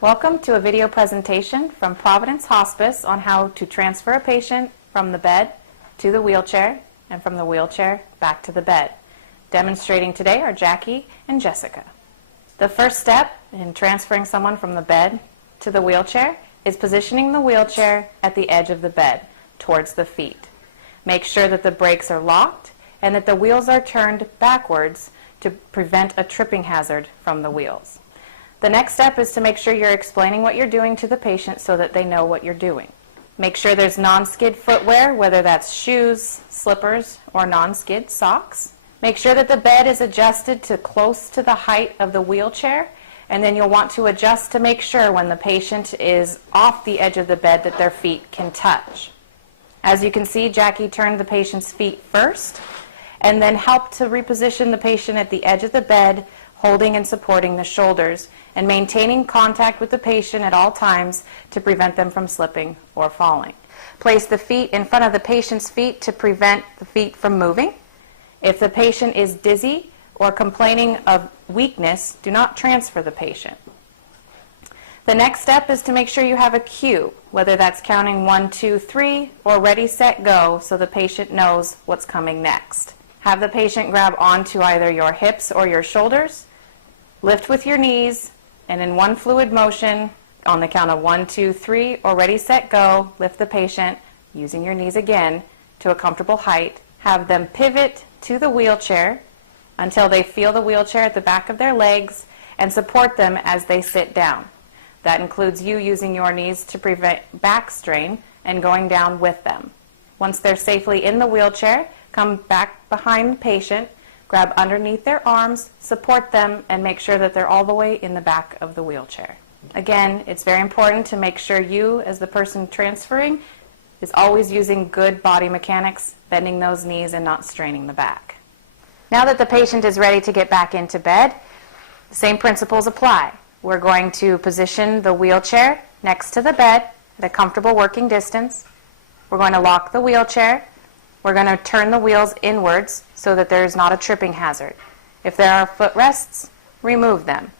Welcome to a video presentation from Providence Hospice on how to transfer a patient from the bed to the wheelchair and from the wheelchair back to the bed. Demonstrating today are Jackie and Jessica. The first step in transferring someone from the bed to the wheelchair is positioning the wheelchair at the edge of the bed towards the feet. Make sure that the brakes are locked and that the wheels are turned backwards to prevent a tripping hazard from the wheels. The next step is to make sure you're explaining what you're doing to the patient so that they know what you're doing. Make sure there's non-skid footwear, whether that's shoes, slippers, or non-skid socks. Make sure that the bed is adjusted to close to the height of the wheelchair, and then you'll want to adjust to make sure when the patient is off the edge of the bed that their feet can touch. As you can see, Jackie turned the patient's feet first, and then helped to reposition the patient at the edge of the bed, holding and supporting the shoulders, and maintaining contact with the patient at all times to prevent them from slipping or falling. Place the feet in front of the patient's feet to prevent the feet from moving. If the patient is dizzy or complaining of weakness, do not transfer the patient. The next step is to make sure you have a cue, whether that's counting 1, 2, 3, or ready, set, go, so the patient knows what's coming next. Have the patient grab onto either your hips or your shoulders, lift with your knees, and in one fluid motion, on the count of 1, 2, 3, or ready, set, go, lift the patient, using your knees again, to a comfortable height. Have them pivot to the wheelchair until they feel the wheelchair at the back of their legs, and support them as they sit down. That includes you using your knees to prevent back strain and going down with them. Once they're safely in the wheelchair, come back behind the patient, grab underneath their arms, support them, and make sure that they're all the way in the back of the wheelchair. Again, it's very important to make sure you, as the person transferring, is always using good body mechanics, bending those knees and not straining the back. Now that the patient is ready to get back into bed, the same principles apply. We're going to position the wheelchair next to the bed at a comfortable working distance. We're going to lock the wheelchair. We're going to turn the wheels inwards so that there is not a tripping hazard. If there are footrests, remove them.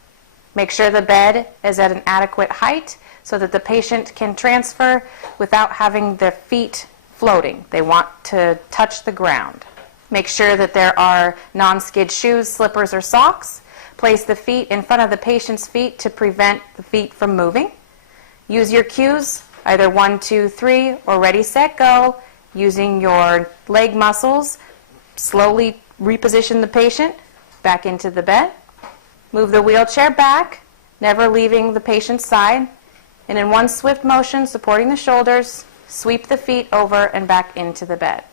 Make sure the bed is at an adequate height so that the patient can transfer without having their feet floating. They want to touch the ground. Make sure that there are non-skid shoes, slippers, or socks. Place the feet in front of the patient's feet to prevent the feet from moving. Use your cues, either 1, 2, 3, or ready, set, go. Using your leg muscles, slowly reposition the patient back into the bed. Move the wheelchair back, never leaving the patient's side. And in one swift motion, supporting the shoulders, sweep the feet over and back into the bed.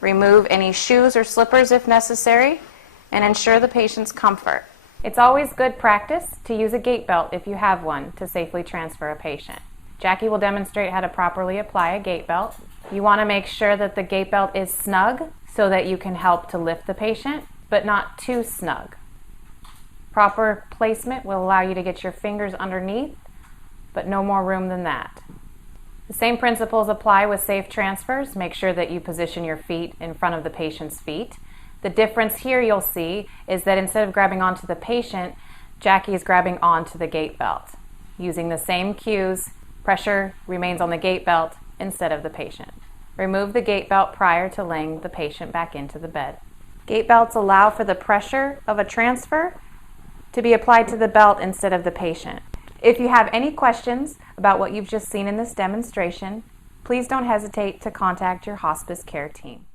Remove any shoes or slippers if necessary, and ensure the patient's comfort. It's always good practice to use a gait belt if you have one to safely transfer a patient. Jackie will demonstrate how to properly apply a gait belt. You want to make sure that the gait belt is snug so that you can help to lift the patient, but not too snug. Proper placement will allow you to get your fingers underneath, but no more room than that. The same principles apply with safe transfers. Make sure that you position your feet in front of the patient's feet. The difference here you'll see is that instead of grabbing onto the patient, Jackie is grabbing onto the gait belt. Using the same cues, pressure remains on the gait belt instead of the patient. Remove the gait belt prior to laying the patient back into the bed. Gait belts allow for the pressure of a transfer to be applied to the belt instead of the patient. If you have any questions about what you've just seen in this demonstration, please don't hesitate to contact your hospice care team.